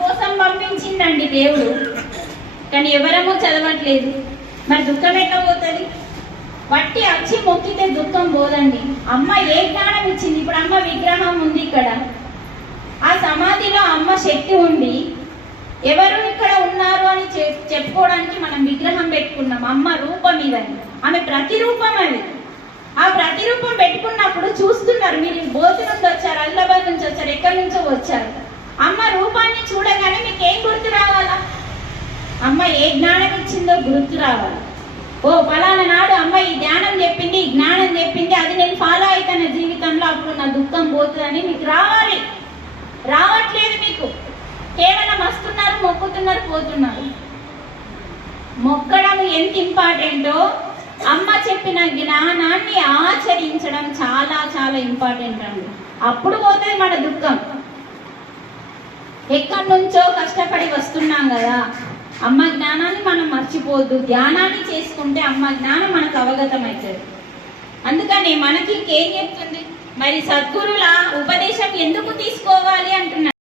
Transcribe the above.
కోసం పంపించిందండి దేవుడు. కానీ ఎవరమో చదవట్లేదు. మరి దుఃఖం ఎట్లా పోతుంది? వట్టి వచ్చి మొక్కితే దుఃఖం పోదండి. అమ్మ ఏ జ్ఞానం ఇచ్చింది? ఇప్పుడు అమ్మ విగ్రహం ఉంది ఇక్కడ. ఆ సమాధిలో అమ్మ శక్తి ఉంది. ఎవరు ఇక్కడ ఉన్నారు అని చెప్పుకోవడానికి మనం విగ్రహం పెట్టుకున్నాం. అమ్మ రూపం ఇదని. ఆమె ప్రతిరూపం అది. ఆ ప్రతిరూపం పెట్టుకున్నప్పుడు చూస్తున్నారు మీరు. బోతు నుంచి వచ్చారు అల్లబాద్ నుంచి వచ్చారు ఎక్కడి నుంచో వచ్చారు. అమ్మ రూపాన్ని చూడగానే మీకు ఏం గుర్తు రావాలా? అమ్మ ఏ జ్ఞానం ఇచ్చిందో గుర్తు రావాలి? ఓ ఫలానా నాడు అమ్మ ఈ జ్ఞానం చెప్పింది ఈ జ్ఞానం చెప్పింది అది నేను ఫాలో అవుతాను జీవితంలో అప్పుడు నా దుఃఖం పోతుందని మీకు రావాలి. రావట్లేదు మీకు. కేవలం వస్తున్నారు మొక్కుతున్నారు పోతున్నారు. మొక్కడం ఎంత ఇంపార్టెంటో అమ్మ చెప్పిన జ్ఞానాన్ని ఆచరించడం చాలా చాలా ఇంపార్టెంట్ అండి. అప్పుడు పోతుంది మన దుఃఖం. ఎక్కడి నుంచో కష్టపడి వస్తున్నాం కదా. అమ్మ జ్ఞానాన్ని మనం మర్చిపోవద్దు. ధ్యానాన్ని చేసుకుంటే అమ్మ జ్ఞానం మనకు అవగతం అవుతుంది అందుకని మనకి ఇంకేం చెప్తుంది? మరి సద్గురుల ఉపదేశం ఎందుకు తీసుకోవాలి అంటున్నారు?